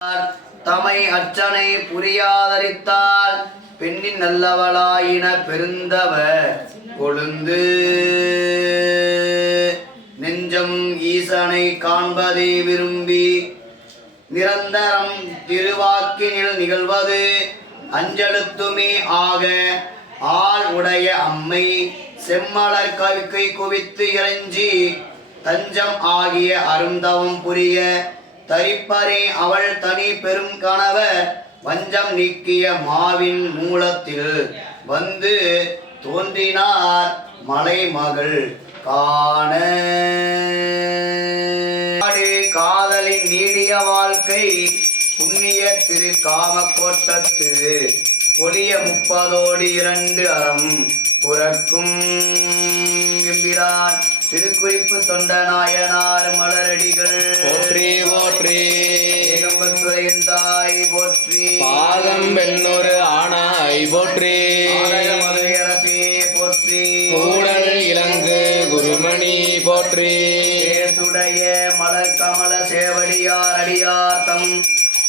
தமை அச்சனை புரியாதரித்தால் பெண்ணின் நல்லவளாயின பெருந்தவ கொழுந்து நெஞ்சம் ஈசனை காண்பதை விரும்பி நிரந்தரம் திருவாக்கினில் நிகழ்வது அஞ்செழுத்துமே ஆக ஆள் உடைய அம்மை செம்மலர் கவிக்கை குவித்து இறைஞ்சி தஞ்சம் ஆகிய அருந்தவம் புரிய தரிப்பரே அவள் தனி பெரும் கணவர் வஞ்சம் நீக்கிய மாவின் மூலத்தில் வந்து தோன்றினார் மலைமகள் காண. காதலின் நீடிய வாழ்க்கை புண்ணிய திரு காமக்கோட்டத்து பொலிய 30 அறம் புறக்கும் எம்பிரான் திருக்குறிப்பு தொண்ட நாயனார் மலரடிகள் போற்றி போற்றி. ஏகம்பத்துரையின் தாய் போற்றி. பாதம் வெண்ணொரு ஆனாய் போற்றி. மதுரையரசே போற்றி. கூடல் இலங்கு குருமணி போற்றி. தேசுடைய மலர் கமல சேவடியார் அடியார் தம்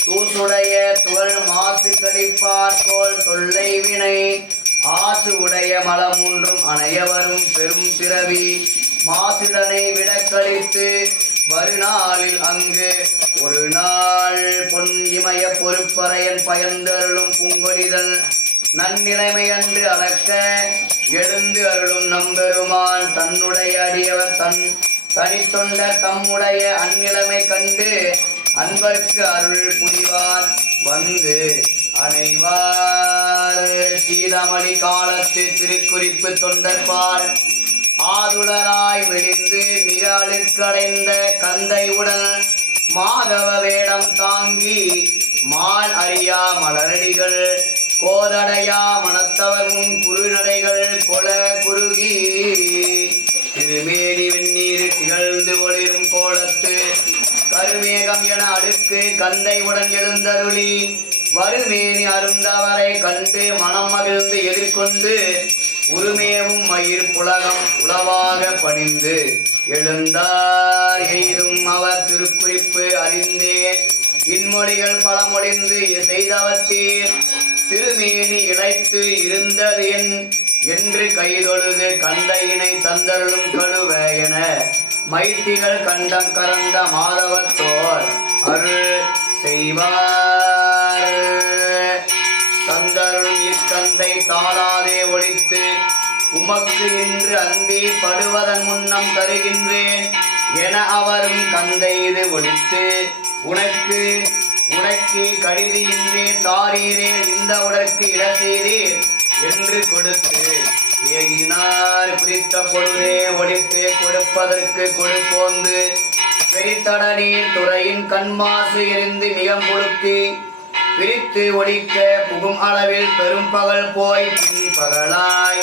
தூசுடைய துகள் மாசு கழிப்பார் போல் தொல்லை வினை ஆசு உடைய மலமூன்றும் அணையவரும் பெரும் பிறவி மாசுதனை விட கழித்து வருநாளில் அங்கு ஒரு நாள் பொன் இமய பொறுப்பறையன் பயந்தருளும் பூங்கொடிதல் நன்னிலைமை அன்று அளக்க எழுந்து அருளும் நம்பெருமான் தன்னுடைய அடியவர் தனித்தொண்ட தம்முடைய அந்நிலைமை கண்டு அன்பர்க்கு அருள் புரிவார் வந்து அனைவார். சீதமணி காலத்து திருக்குறிப்பு தொண்டர்பால் ஆதுளராய் மெலிந்து மிக அழுக்கடைந்த கந்தை உடல் மாதவ வேடம் தாங்கி மால் அறியா மலரடிகள் கோதடையா மனத்தவர் முன் குறுநடைகள் கொல குறுகி திருமேனி வெந்நீர் திகழ்ந்து ஒளிரும் கோலத்து கருமேகம் என அடுக்கு கந்தை உடன் எழுந்தருளி வருமேனி அருந்தவரை கண்டு மனம் மகிழ்ந்து எதிர்கொண்டு உருமேவும் மயிர் புலகம் உளவாக பணிந்து எழுந்தார் எய்தும் அவர் திருக்குறிப்பு அறிந்தே இன்மொழிகள் பலமொழிந்து செய்தவத்தீர் திருமேனி இழைத்து இருந்தது என்று கைதொழுது கந்தையினை தந்தருளும் கழுவ என மைத்திகள் கண்டம் கறந்த மாதவத்தோர் அருள் செய்வார். தந்தருளும் இக்கந்தை தாளாதே ஒழித்து உமக்கு இன்று அந்தி படுவதன் முன்னம் தருகின்றேன் என அவரும் கந்தை இது ஒழித்து உனக்கு கழுதி இன்றே தாரீரே இந்த உடற்கு இட செய்தீர் என்று கொடுத்து ஏகினார். குறித்த பொழுதே ஒழித்து கொடுப்பதற்கு கொடுப்போந்து வெறித்தடனீர் துறையின் கண்மாசு எரிந்து மிகம் பொழுத்தி பிரித்து ஒழிக்க புகும் அளவில் பெரும் பகல் போய் பகலாய்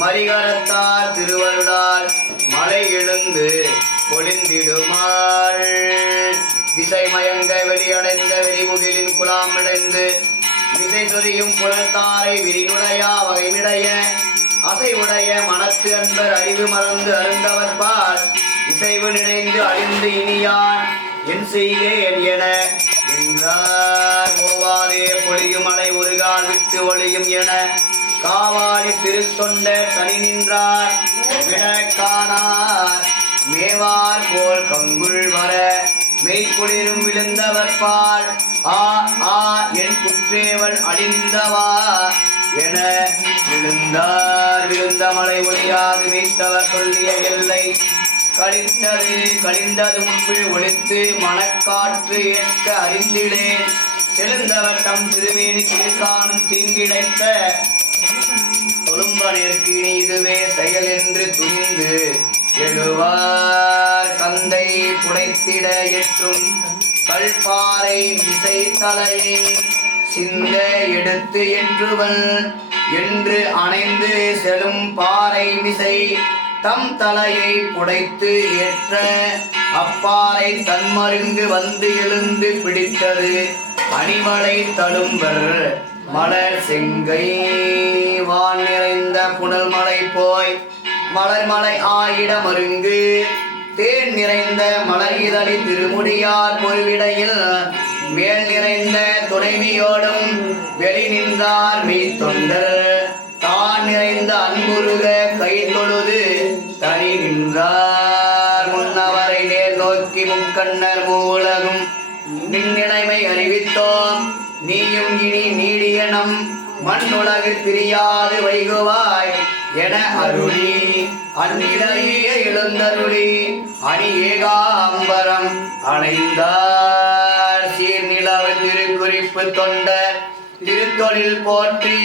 மரிகரத்தார் திருவருளால் மலை எழுந்து பொழிந்திடுமாள். திசை மயங்க வெளியடைந்த வெளிமுகிலின் குலாமிடைந்து விசை சொரியும் புலத்தாரை விரிவுடையா வகைமிடைய அசைவுடைய மனத்து அன்பர் அறிவு மறந்து அருந்தவர்பால் இசைவு நினைந்து அழிந்து இனியான் என் செய்கேன் என நின்றார். ஓவாதே பொழியும் மலை ஒரு கால் விட்டு ஒளியும் என காவாலி திருத்தொண்ட தனி நின்றார் விடக்கானார் மேவார் போல் கங்குள் வர மெய்க்குளிரும் விழுந்தவர் பால் ஆ ஆ என் குற்றேவள் அழிந்தவா என விழுந்தார். விழுந்த மலை ஒளியாது மீட்டவர் சொல்லிய எல்லை கழிந்தது முன்பு ஒழித்து மனக்காற்று ஏற்க அறிந்திடேன் செழுந்தவர் தம் திருமேனி கீழ்காணும் தீங்கிடைத்த தொழும்ப நேர்கிணி இதுவே செயல் என்று துணிந்து எழுவார். கந்தை புடைத்திட எற்றும் கல்பாறை மிசை தலையை சிந்த எடுத்து என்றுவல் என்று அணைந்து செலும் பாறை மிசை தம் தலையை புடைத்து ஏற்ற அப்பாறை தன்மருங்கு வந்து எழுந்து பிடித்தது அணிமலை தழும்பர் மலர் செங்கை வான் நிறைந்த புனல் மலை போய் மலர் மலை ஆயிட மருங்கு தேன் நிறைந்த மலர் இதழி திருமுடியார் பொருவிடையில் மேல் நிறைந்த துணைவியோடும் வெளி நின்றார் மெய்த்தொண்டர் தான் நிறைந்த அன்புருக கை தொழுது தனி நின்றார் முன்னவரை நேர் நோக்கி முக்கண்ணர் மூலகும் நின்னிலைமை அறிவித்தோம் நீயும் இனி நீடிய நம் மண்ணுலகில் பிரியாது வைகுவாய் என அருளி அந்நிலையே எழுந்தருளி அணி ஏகாம்பரம் அணைந்தார் சீர்நிலவு திருக்குறிப்பு தொண்டர் திருத்தொழில் போற்றி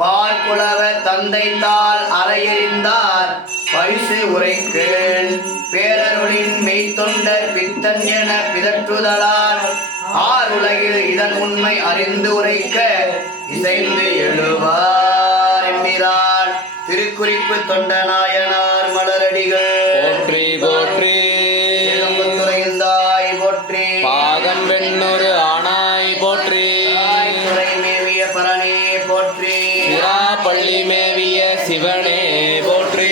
பார்க்குலவ தந்தை தாள் அறையறிந்தார் பரிசு உரைக்கேன் பேரருளின் மெய்த்தொண்டர் பித்தன் என பிதற்றுதலால் ஆறுலகில் இதன் உண்மை அறிந்து உரைக்க இசைந்து எழுவார் என்கிறார் திருக்குறிப்பு தொண்ட நாயனார் மலரடிகள் போற்றி போற்றி துறைந்தாய் போற்றி பாகம் வெண்ணொரு ஆனாய் போற்றி துறை மேவிய பரணே போற்றி பள்ளி மேவிய சிவனே போற்றி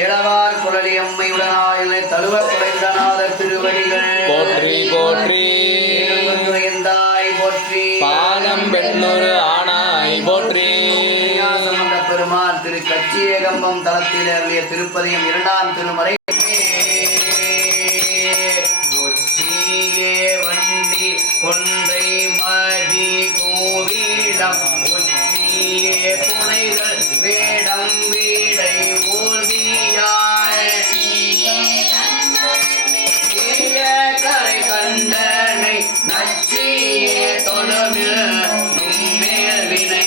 இளவார் குழலி அம்மையுடனாய தழுவ குறைந்தநாத திருவடிகள் போற்றி போற்றி துறைந்தாய் போற்றி பாகம் வெண்ணொரு ஆனாய் போற்றி சம்பந்த பெருமான் திரு கச்சியேகம்பம் தளத்தில் அருளிய திருப்பதியம் 2ஆம் திருமறை வண்டி கொன்றை மதி கோவிடம் உச்சியே புனைகள் வேடம் வீடை ஊர்தியாய் கரை கண்டனை நச்சியே தொழுவில் நும்மேல் வினை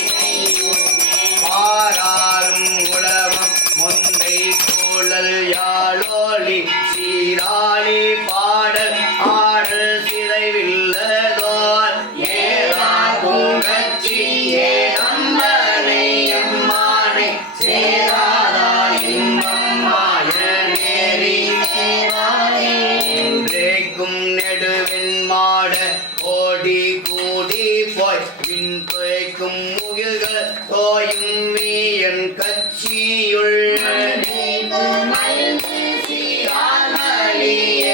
பாராரும் உலகம் முந்தை கோளல் யாழோலி சீராளி பாடல் ஆடல் சிதைவில்லதோர் ஏரா பூங்கச்சி ஏகம்பனை எம்மானை சேராதா இன்பம் மாய நேரி இன்றைக்கும் நெடுவின் மாட ஓடி கூடி போய் விண் துவைக்கும் முகில்கள் தோயும் வீயன் கட்சியுள்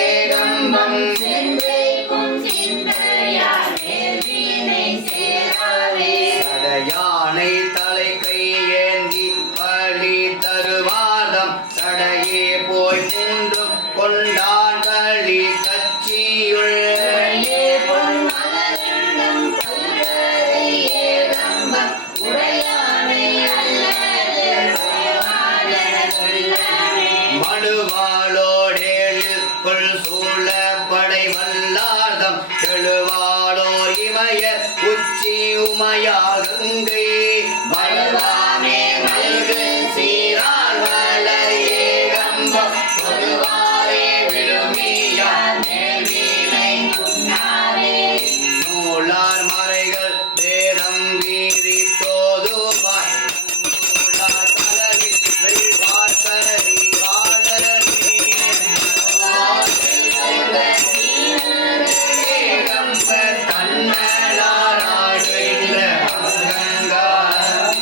ஏகம்பம் சடையானை தலை கை ஏந்தி பலி தருவாதம் சடையே போய் மூன்றும் கொண்டான் களி கட்சியுள் மழுவாளோடேழில் கொள் சூழ படை வல்லாதம் எழுவாளோ இமயர் உச்சி உமையாகங்கை மழுவாமே மல்கு சீரால் வளர் ஏகம்பம் பொதுவாரே விழுமியார் மேல்வீனை நூலார் மறைகள் வேதம் வீரி தோதுவார் நூலார் கலரில் வெள்வார் கலரி காலனே ஏகம்ப தன்னலாராடுகின்ற அங்கங்கார்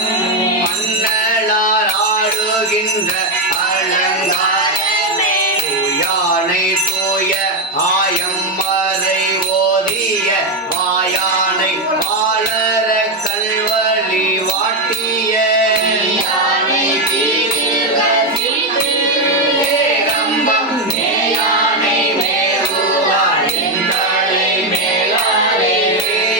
மன்னலாராடுகின்ற அலங்கார் தூயானை தூய ஆயம் மறை ஓதிய வாயானை பாலர கல்வழி வாட்டிய ஏகம்பம் மேயானை மேவுவார் எந்தலை மேலாரே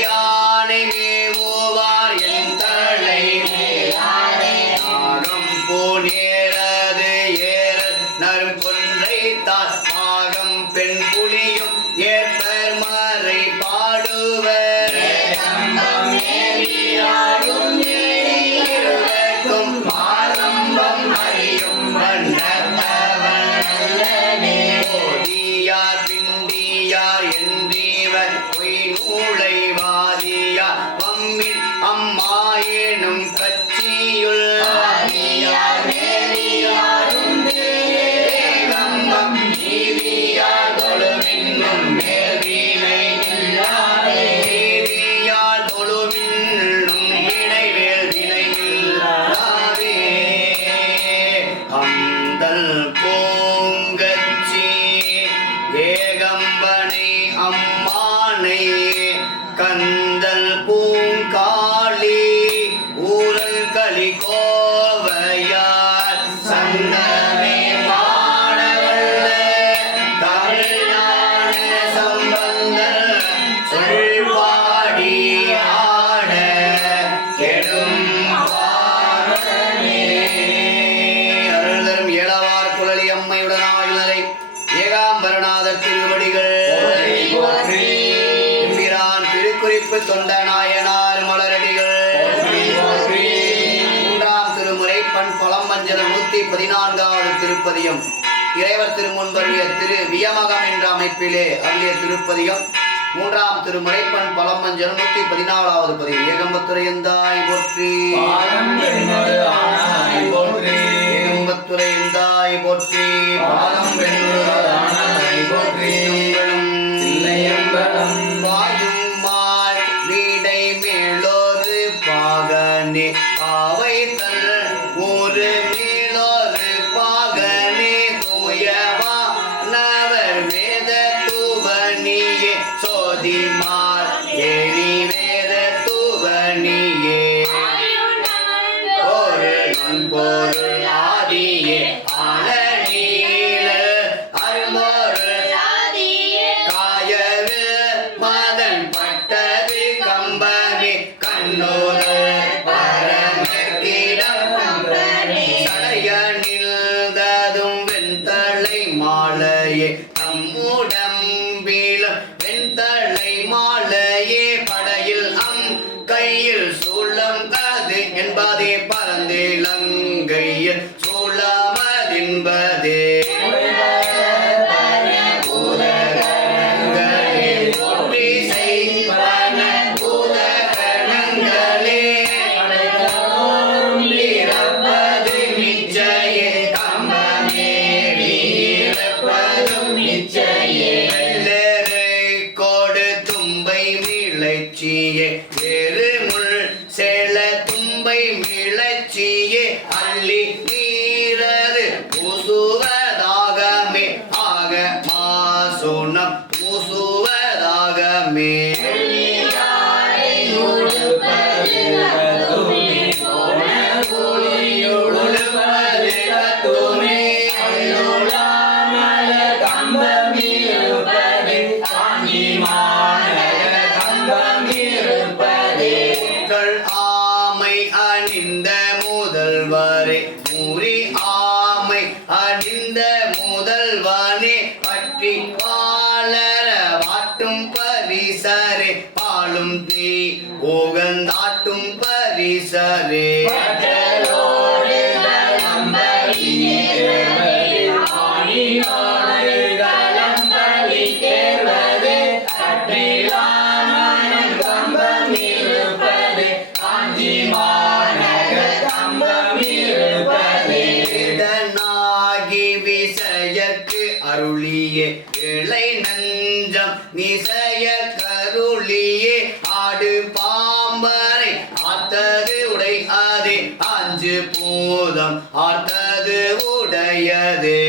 யானை மேவுவார் எந்தலை மேலாரே ஆகம் போனேரது ஏறல் நரும் கொன்றை தான் ஆகம் பெண் புலியும் ஏற்பர் மறை பாடுவர் இருவர்க்கும் ஆரம்பம் அறியும் ஓதியார் பிண்டியார் என்றீவர் பொய் நூலை வாதியார் வம்மின் அம்மாயேனும் கட்சியுள் ஏகம்பம் நீதியார் தொழுமின்னும் மேல்வீனை நீதியார் தொழுமின்னும் வினைவேல் வினை இல்லாவே அந்தல் பூங்கச்சி ஏகம்பனை அம்மானை குறிப்பு தொண்ட நாயனார் மலரடிகள் மூன்றாம் திருமுறை பண் பழமஞ்சள் 114வது திருப்பதியம் இறைவர் திருமுன்பருடைய திரு வியமகம் என்ற அமைப்பிலே அருளிய திருப்பதியம் மூன்றாம் திருமுறை பண் பழமஞ்சள் 114வது பதியம். ஏகம்பத்துரையந்தாய் போற்றி ஏகம்பத்துரையந்தாய் போற்றி வீடை மேலோரு பாகனே பாவை தல் ஒரு மேலோரு பாகனே தூயவா நவர் வேத தூவனியே சோதிமார் ஏரி வேத தூவனியே ஒரு பொருள் ஆதியே ஆல நீல அரும்பொருள் காயவு மதன் பட்டது கம்பமே கண்ணோரு பரமர்கிடம் சடையணில்ததும் வெண்தலை மாலையே நம்முடம்பில் வெண்தலை மாலையே படையில் கையில் சூளம் கது என்பதே பரந்திலங்கையில் சூளமதின்பதே எருமுள் செல தும்பை மிளச்சியே அள்ளி நீரது பூசுவதாகமே ஆக மாசுனம் பூசுவதாகமே ஆமை அணிந்த முதல்வரே மூரி ஆமை அணிந்த முதல்வனே பற்றி பாலர வாட்டும் பரிசரே பாலும் தீ ஓகந்தாட்டும் பரிசரே அருளியே இளை நஞ்சம் நிசைய கருளியே ஆடு பாம்பரை ஆத்தது உடை அதே அஞ்சு பூதம் ஆத்தது உடையதே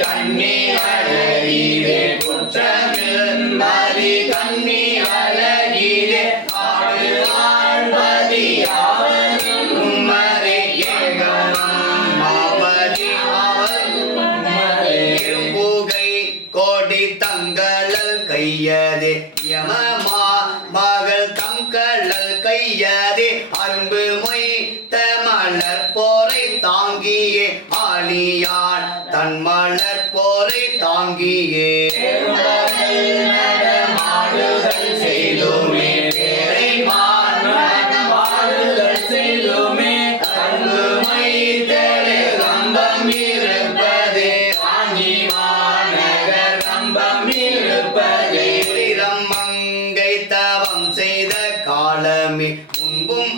கண்ணி அழகிலே குற்றமில் மதி கண்ணி அழகிலே ஆடு ஆழ்மதி உம்மரே ஏகனம் மாபதி இரும்புகை கோடி தங்களல் கையதே யமமா மகள் தங்களல் கையதே அரும்பு மொய் மலர் போரை தாங்கியே ஆலியான் தன் மலர் போரை தாங்கியே செய்தோமே பேரை மாடுதல் செய்தோமே அன்புமை தெளி கம்பம் இருப்பதே ஆஞ்சி மாநகர் கம்பம் இருப்பதே மங்கை தவம் செய்த காலமே முன்பும்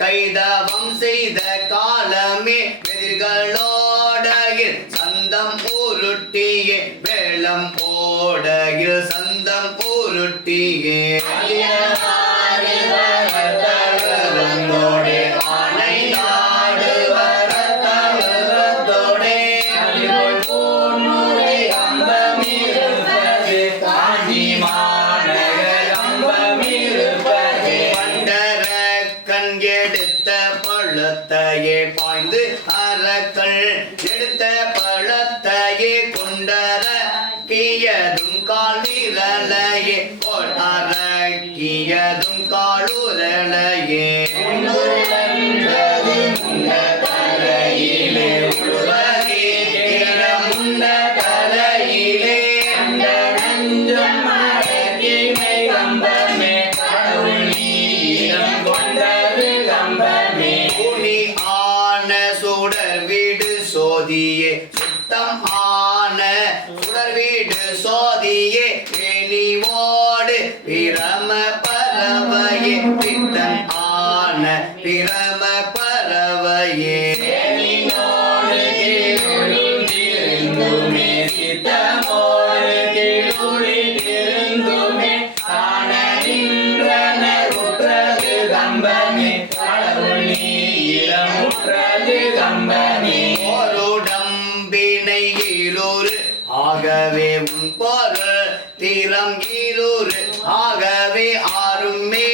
கைதவம் செய்த காலமே வெதிர்களோடகில் சந்தம் உருட்டியே வேளம் ஓடகில் சந்தம் உருட்டியே ஆனை நாடு வரத்தோடே கம்பம் இருப்பது காஞ்சி மாநகர் கம்பம் இருப்பது பண்டர கண் எடுத்த பழத்தையே பாய்ந்து அரக்கள் எடுத்த பழத்தையே கொண்டர கியதும் காலிரலையே அரக்கியதும் காலுரலையே முண்ட தலையிலே சித்தம் ஆன சுடர்வீடு சோதியே பேணிவோடு பிரம பறவையே பித்தன் ஆன பிரம பறவையே ஓருடம்பினை இருரு ஆகவே உன் பொருள் திறம் இருரு ஆகவே ஆறுமே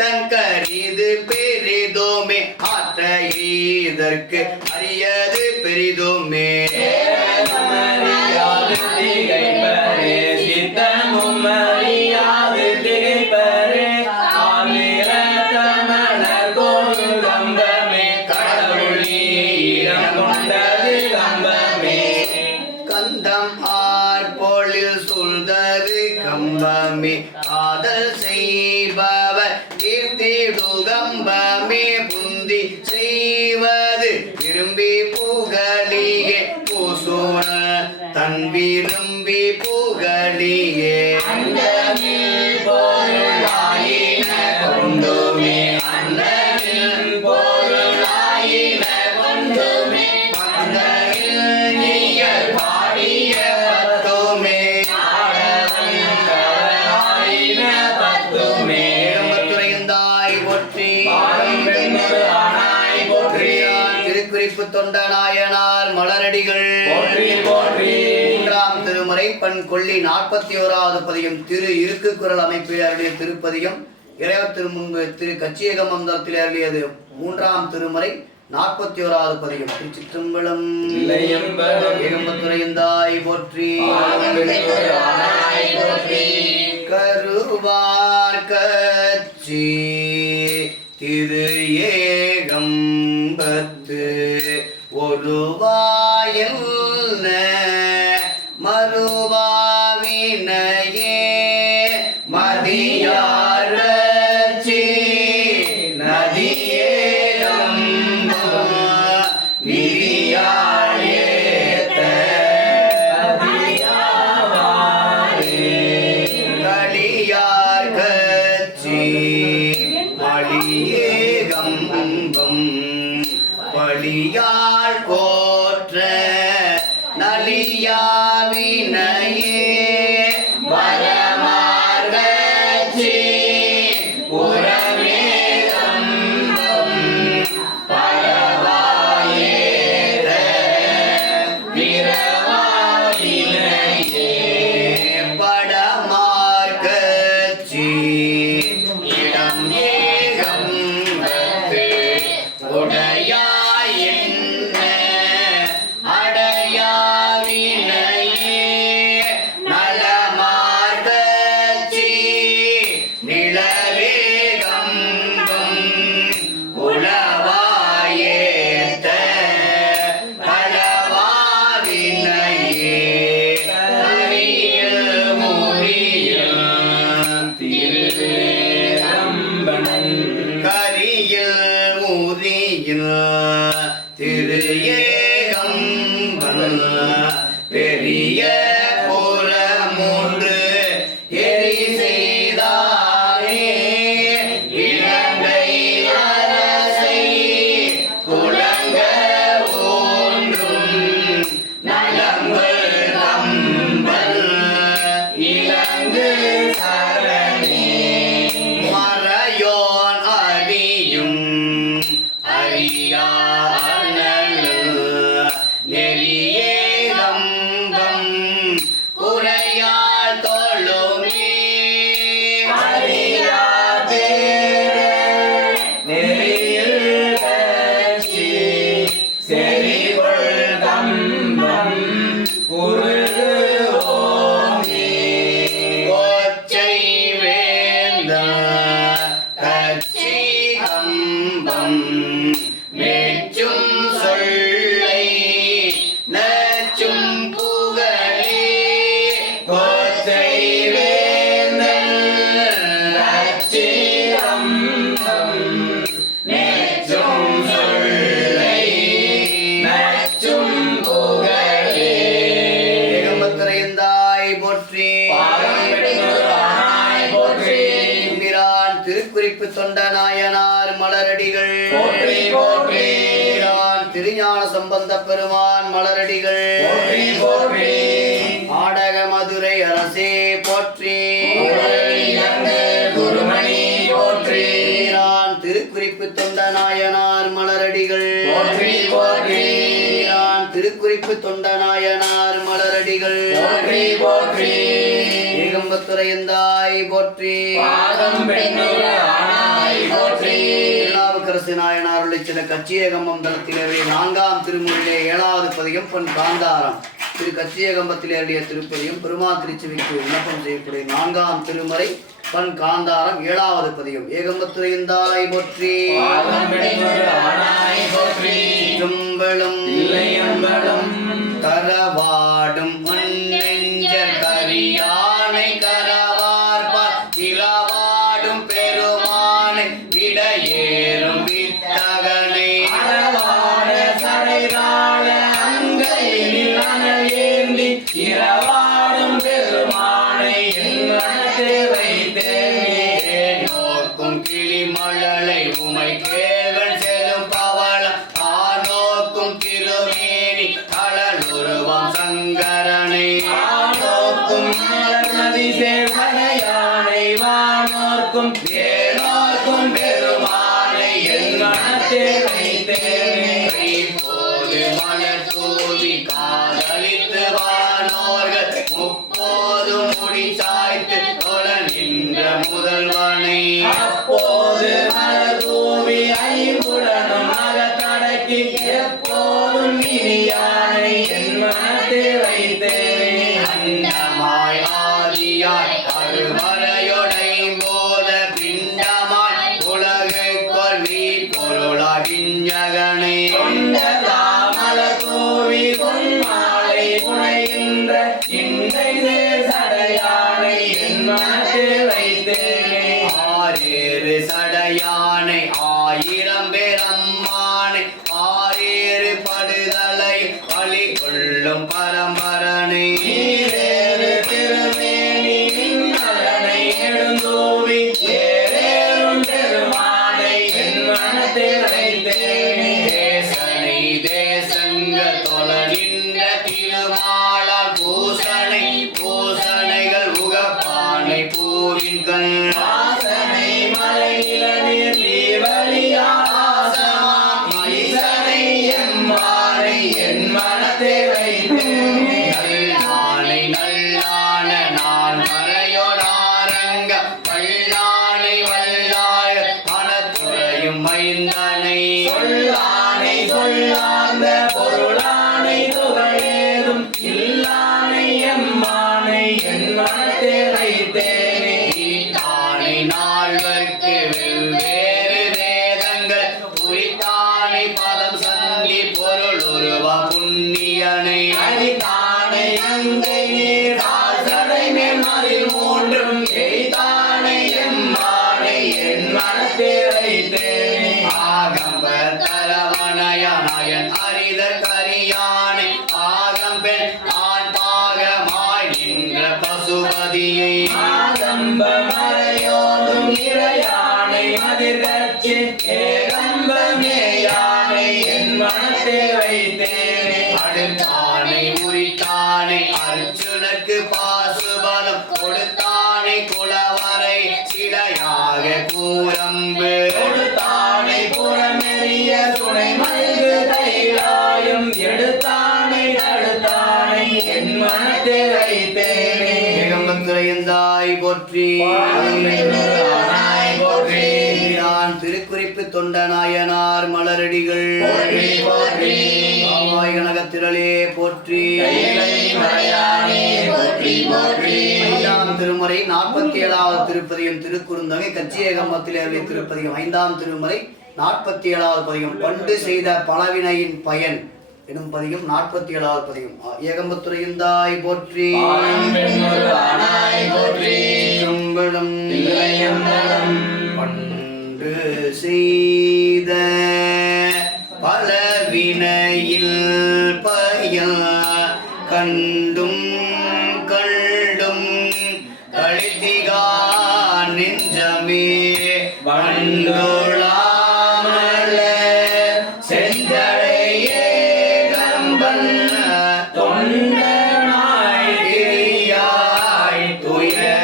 தன் கரிது பெரிதோமே ஆற்ற இதற்கு அரியது பெரிதோமே கந்தம் ஆர்பொழில் சுழ்தரு கம்பமே காதல் செய்பவர் கீர்த்திடுகம்பமே புந்தி செய்வது விரும்பி புகழியே பூசூர தன் விரும்பி புகழியே கொண்டுமே அன்னமில் பொருளாயின கொண்டுமே திருக்குறிப்பு தொண்டநாயனார் மலரடிகள் மூன்றாம் திருமுறை பண் கொள்ளி 41வது பதியம் திரு இருக்கு குரல் அமைப்பில் அருளிய திருப்பதியம் இறைவர் திருமுன்பு திரு கச்சியகம் அந்தத்தில் அருளியது மூன்றாம் திருமுறை 41வது பதியம். திருச்சிற்றம்பலம். ஏகம்பத்துரையந்தாய் போற்றி. கருவார் கச்சி திரு ஏகம்பத்து ஒருவாயல் மறுவாவினையே மதியாரச்சி நதியே களியார் கச்சி மளியேகம்பம் பழியாள் போற்ற நலியாவினையே வரமார்கச்சி உரமேகம்பம் பரவாயேத விரவாவினையே படமார்கச்சி இடம் ஏகம்பத்து உடையாய் என்ன அடையாவினையே நலமார்கச்சி நிலவேகம்பம் உளவாயேத்த களவாவினையே அரியல் முறியில் கரியில் முறியில் திரு ஏகம்பன் பெரிய புறமூன்று எரி செய்தாரே இலங்கை அரசை குலங்க ஒன்றும் நலங்கள் கம்பல் இலங்கு சரணே மறையோன் அறியும் அறியானல் திருக்குறிப்பு தொண்ட நாயனார் மலரடிகள் போற்றி போற்றி. திருஞான சம்பந்த பெருமான் மலரடிகள் போற்றி போற்றி. ஆடக மதுரை அரசே போற்றி. குருமணி போற்றி. திருக்குறிப்பு தொண்ட நாயனார் மலரடிகள் போற்றி போற்றி. திருக்குறிப்பு தொண்ட நாயனார் மலரடிகள் போற்றி போற்றி. ஏகம்பத்துரையந்தாய் போற்றி. பாதம் பெண்ணொரு ஆனாய் போற்றி. திருநாவுக்கரசு நாயனார் சில கச்சியகம்பம் தளத்திலே 4ஆம் திருமுறையிலே 7வது பதிகம் பொன் காந்தாரம். திரு கச்சியகம்பத்திலே அருளிய திருப்பதியும் பெருமாள் திருச்செவிக்கு விண்ணப்பம் செய்யக்கூடிய 4ஆம் திருமுறை பன் காந்தாரம் 7வது பதிகம். ஏகம்பத்துரையந்தாய் போற்றி. தும்பளும் கரவாடும் நெஞ்சர் கரியானை கரவார்பார் கிரவாடும் பெருமானை விடையேறும் வித்தகனை ஏந்தி இரவாடும் பெருமானை நோக்கும் கிளிமழலை உமை கேவன் செல்லும் பவளம் ஆனோக்கும் திருமேனி கடலுருவம் சங்கரனை ஆனோக்கும் நதி சேவனையானை வானோர்க்கும் வேணோர்க்கும் பெருமானை என் மனத்தே வைத்தேனே. இப்போது மலர் தூவி காதலித்து வானோர்கள் முப்போதும் முடி சாய்த்து தொழ நின்ற முதல்வனை அப்போது மலர்தூவி ஐங்குடனும் அகத்தடக்கி எப்போதும் இனியானை என் மனத்தே வைத்தேனே. அண்டமாய் ஆதியாய் அருமறையொடைம்போத பிண்டமாய் உலகுக்கொள் நீ பொருளாய் விஞ்ஞகனை மலர்தூவி பொன்மாலை புனைகின்ற இன்றை சடையானை என் மனத்தே வைத்தேனே. ஆரேறு சடையானை 1000 பேரம்மானை ஆரேறு படுதலை பலி கொள்ளும் பரம்பரனை நீரேறு திருமேனி மின்னலனை எழுந்தூவி ஏறேறும் பெருமானை என் மனத்தே வைத்தேனே. தேசனை தேசங்க தொழ நின்ற திருமாலால் பூசனை பூசனைகள் உகப்பானை பூவின்கள் வாசனை மலைநிலநீர் தீவலியாசமாம் ஈசனை எம்மானை என் மனத்தே வைத்தேனே. நல்லானை நல்லான நான் மறையோடாரங்க வல்லானை வல்லாய மனத்துறையும் மைந்தனை சொல்லானை சொல்லாந்த பொருளானை துகளேதும் இல்லானை எம்மானை என் மனத்தே வைத்தேனே. ஈட்டானை நால்வர்க்கு வெவ்வேறு வேதங்கள் குறித்தானை பதம் சந்தி பொருளுருவ புண்ணியனை அரிதானை அங்கை நீர் ஆசடை மேல் மூன்றும் எய்தானை எம்மானை என் மனத்தே வைத்தேனே. ஆகம்ப தரவனயனயன் அரிதர் கரியானை ஆகம்பெண் ஆண் பாகமாய் நின்ற பசுபதியை ஆகம்ப மறையோதும் இறையானை மதிர்கட்சி ஏகம்பமேயானை என் மனத்தே வைத்தேனே. அடுத்தானை உரித்தானை அர்ஜுனக்கு பாசுபதம் கொடுத்தானை குலவரை சிலையாக கூரம்பு கொடுத்தானை புறமெறிய துணை மல்கு தைலாயும் எடுத்தானை தடுத்தானை என் மனத்தே வைத்தேனே. ஏகம்பத்துரையந்தாய் போற்றி. ஆனாய் போற்றி. திருக்குறிப்பு தொண்ட நாயனார் மலரடிகள் போற்றி போற்றி. கனகத்திரளே போற்றி. மலையானே போற்றி போற்றி. 5ஆம் திருமுறை 47வது திருப்பதிகம் திருக்குறுந்தகை கச்சியகம்பத்திலே அருளிய திருப்பதிகம் 5ஆம் திருமுறை 47வது பதிகம் பண்டு செய்த பலவினையின் பயன் எனும் பதிகம் 47வது பதிகம். ஏகம்பத்துரையந்தாய் போற்றி. தும்பலம் பண்டு செய்த பலவினையில் பயன் கண்டும் கள்ளும் கழித்திகா நெஞ்சமே செந்துளாமல செஞ்சடையே கம்பன் தொண்டனாய் திரியாய் துயர்ச்சி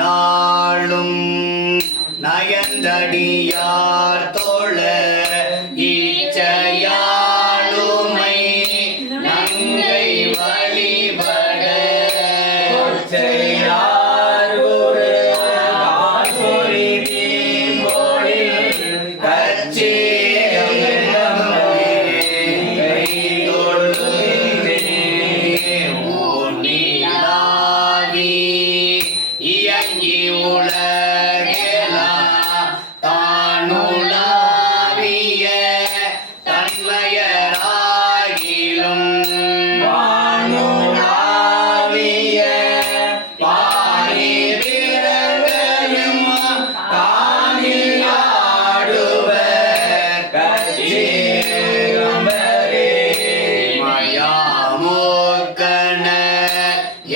நாளும் நயந்தடியார் தோழ ஈச்சையாளுமை நங்கை வழிபட செய்யார் குரு காசொரி தீம்போலில் இயங்கி உலகெலாம் தானுலாவிய தன்மையராகிலும் வானுலாவிய பாரி பிறங்கயும் தானில் ஆடுவர் கச்சேகம்பரே மயாமோக்கண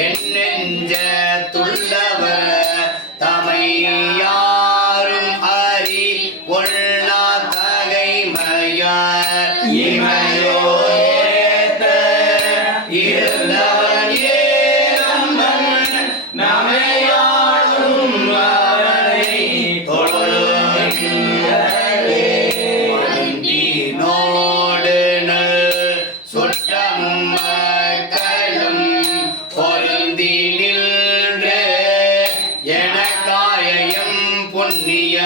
என் நெஞ்ச துள்ளவர் தமையாரும் அறி கொள்ளா தகைமையார் இமையோ ஏத்த இருந்தவன் ஏகம்பன் நமையாளும் அவனை தொழுகின்றே மந்தினோடு நல் சுற்றமும் மக்களும் பொருந்தி நின்று எனக்காயம் புண்ணிய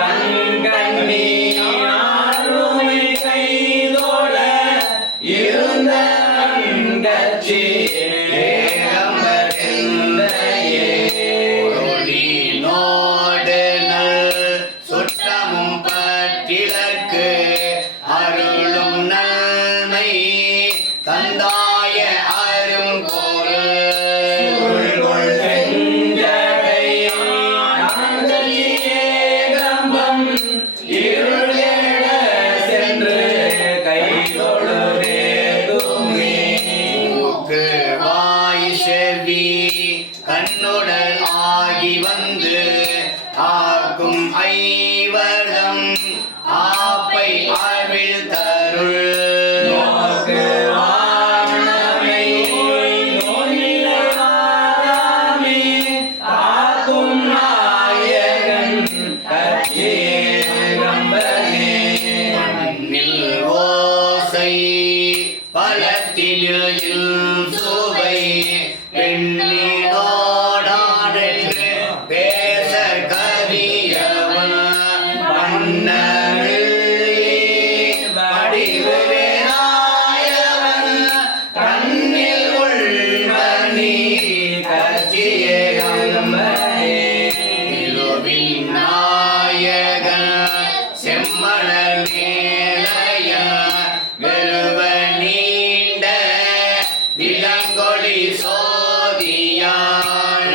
அருந்தடங்கண்ணி ஆருமை கைதோட இருந்தவன் கட்சி ஏகம்பர் எந்தையே பொருளினோடு நல் சுற்றமும் பற்றிலர்க்கு அருளும் நன்மை தந்தாய அரும் பொருள் உள்கொள் செஞ்சடையான் அஞ்சலி ஏகம்பம் இருளேட சென்று கைதொழுதே துமே மூக்கு வாய் செவி கண்ணுடல் ஆகி வந்து ஆக்கும் ஐவர்தம் ஆப்பை அவிழ் தருள் நோக்கு வானமை நோயிலாதாமே காக்கும் நாயகன் கச்சேகம்பனே மண்ணில் ஓசை பலத்தினில் சுவை பெண்ணினோடானென்று பேச கவியவன் மன்னமில் வடிவேனாயவன் கண்ணில் உள்மணி கச்சியகம்பனே நிலுவின் நாயகன் செம்மணல் மேலய வெறுவ நீண்ட விலங்கொளி சோதியான்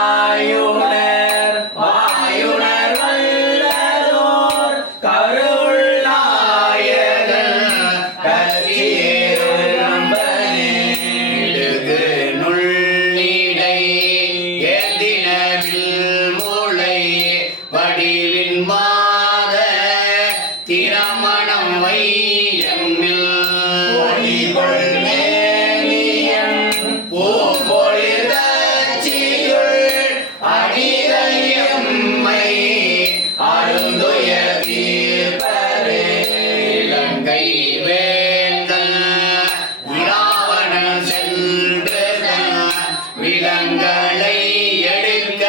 ஒருவனாயுணர் வாயுணர் வல்லதோர் கருள் நாயகன் கச்சியகம்பனே இடுகு நுண்ணிடை ஏந்தினவில் மூளை வடிவின் மாத திறமணம் வையம்மில் ஒளிகொள் மேனியன் பூம்பொழிதச்சியுள் அடிதயம்மை அருந்துய தீர்ப்பரே இலங்கை வேந்தன் இராவணன் சென்று விலங்களை எடுக்க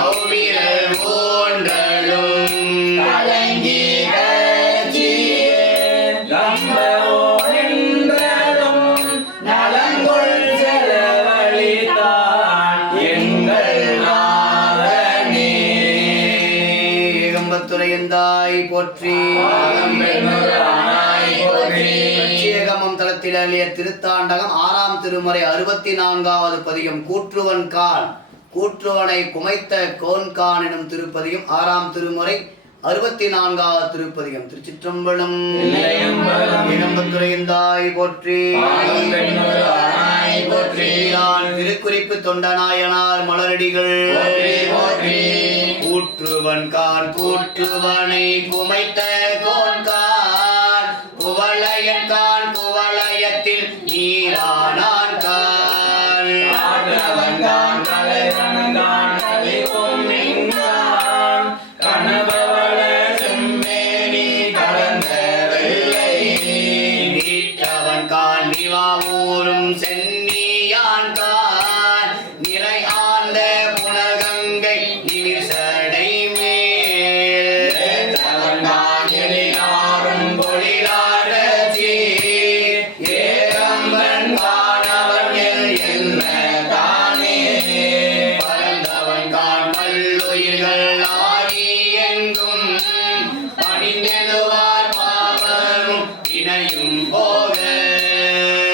அவ்விரல் ஊன்றலும் கலங்கி கட்சியே கம்பவோனென்றதும் நலங்கொள் செலவழித்தான் எங்கள் நாதனே ஏகம்பத்துரையந்தாய் போற்றி ஆகம்பெண்ணுரானாய் போற்றி. கச்சியகமம் தலத்தில் அருளிய திருத்தாண்டகம் 6ஆம் திருமுறை 64வது பதிகம் கூற்றுவன் கான் கூற்றுவனை குமைத்த கோன்கான் எனும் திருப்பதிகம் 6ஆம் திருமுறை 64வது திருப்பதிகம். திருச்சிற்றம்பலம். தில்லையம்பலம். ஏகம்பத்துரையந்தாய் போற்றி. ஆகம்பெண்ணுரானாய் போற்றி. திருக்குறிப்பு தொண்டநாயனார் மலரடிகள் போற்றி போற்றி கூற்றுவன் கான் கூற்றுவனை குமைத்த கோன்கான் குவளையன் கான் குவளையத்தில் நீரானான் கான் காற்றவன் தான் தலைவன் தான் கலிவும் மின்கான் கணபவள செம்மேனி கலந்த வெள்ளை நீற்றவன் கான் நிவாவூரும் சென்னியான் கான் நிறை ஆழ்ந்த புனர்கங்கை நிமிர்சடை மேல் ஏற்றவன் தான் எழிலாரும் பொழிலாரச்சி ஏகம்பன் காணவன் என்ன தானே பரந்தவன் கான் பல்லுயிர்கள் ஆகி எங்கும் பணிந்தெழுவார் பாவமும் இணையும் போக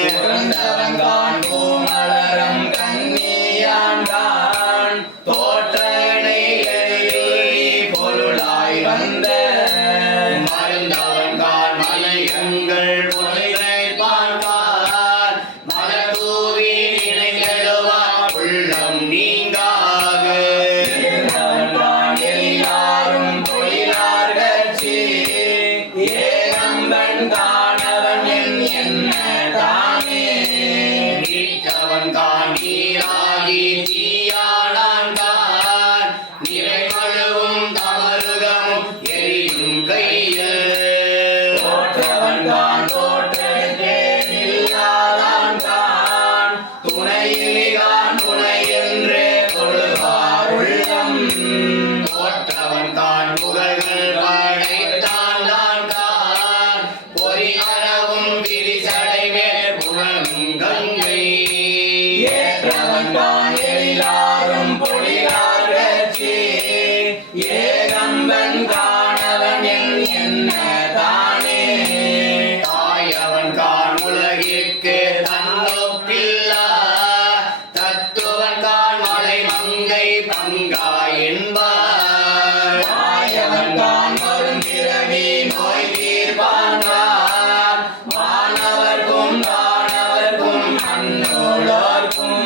பிறந்தவன் தான் பூமலரம் கண்ணியான் தான் தோற்றனை எழிலி பொருளாய் வந்த மருந்தவன் கான் மலையங்கள் புனைவை பார்ப்பார் மலர் தூவி நினைந்தெழுவார் உள்ளம் நீங்காக பிறந்தவன் தான் எழிலாரும் பொழிலார்கட்சி ஏகம்பன் காணவன் என்ன தானே நீற்றவன் கான் நீராகி தீயானான் கான் நிறைமழுவும் தமருகமும் எரியும் கையில் தோற்றவன் தான் தோற்றே இல்லாதான் தான் துணையிலிகான் துணை என்று தொழுவார் உள்ளம் தோற்றவன் கான் புகழ்கள் படைத்தான் தான் கான் பொறி அறவும் விரிசடை மேல் புகழும் கங்கை ஏற்றவன் தான் எழிலாரும் பொழிலார்கட்சி ஏகம்பன் காணவன் என்ன தானே தாயவன் கான் உலகிற்கு தன்னொப்பில்லா தத்துவன் கான் மலை மங்கை பங்காய் என்பார் மாயவன் தான் வரும் பிறவி நோய் தீர்ப்பான் தான் வானவர்க்கும் தானவர்க்கும் மண்ணோடோர்க்கும்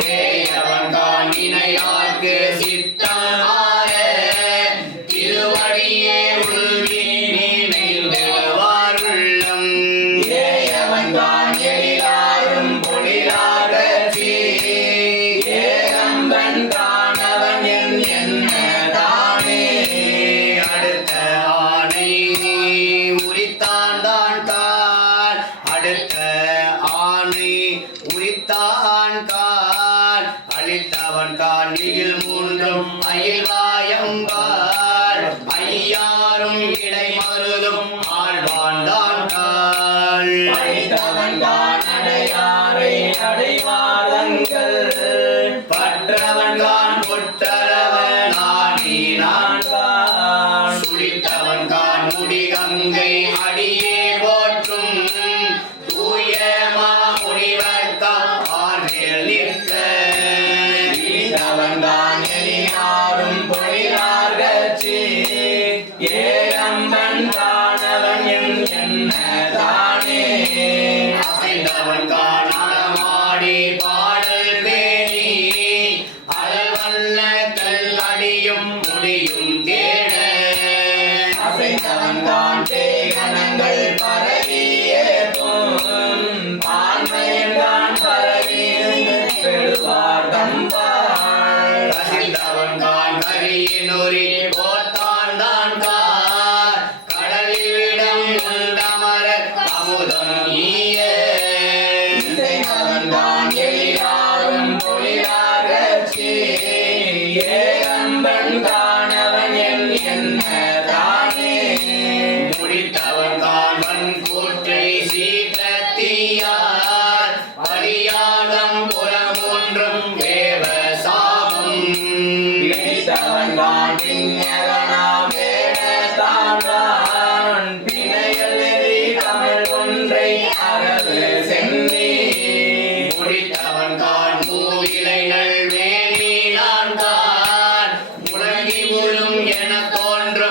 சேயவன் கான் இணையார்க்கு சித்தம் ஆர திருவடியே உள்வி நினைந்தவார் உள்ளம் ஏயவன் தான் எழிலாரும் பொழிலார்கட்சி ஏகம்பன் காணவன் என்ன தானே அடுத்த ஆணை உரித்தான் தான் கான் அடுத்த ஆணை உரித்தான் கான் அழித்தவன் கான் நீள் மூன்றும் அயில்வாயம்பார் ஐயாரும் இடை மருதும் ஆழ்வான் தான் கால் படித்தவன் தான் அடையாரை அடைவாதங்கள் பற்றவன் கான் பொற்றவன் ஆடினான் நான் சுழித்தவன் கான் முடிகங்கை அடியே போற்றும் தூய மாமுனிவர்க்கா ஆர்மேல் நிற்க பிடித்தவன் தான் எழிலாரும் பொழிலார்கட்சி ஏகம்பன் காணவன் என்ன தானே அசைந்தவன் கான் அலமாடி பாடல் பேணி அலவல்ல தள்ளடியும் முடியும் தேட அசைந்தவன் தான் தேகணங்கள் பரவியேத்தும் பான்மையன் தான் பரவி பெறுவார் தம்பாள் கசிந்தவன் கான் கரியினுரி போத்தான் தான் கான் கடலில் விடம் உண்டமர அமுதம் ஈய இசைந்தவன் தான் எழிலாரும் பொழிலார்கட்சி ஏகம்பன் காணவன் என்ன தானே முடித்தவன் கான் வன் கூற்றை சீற்றத்தீயார் பலியாகம் புறம் ஒன்றும் வேவ சாபம் பிடித்தவன் தான் பிஞகனாம் வேடத்தான் தான் பிணைகள் எரி தமிழ் ஒன்றை அரவு சென்னி முடித்தவன் கான் மூவிலைகள் வேலி நான் கான் முழங்கி உறும் என தோன்றும்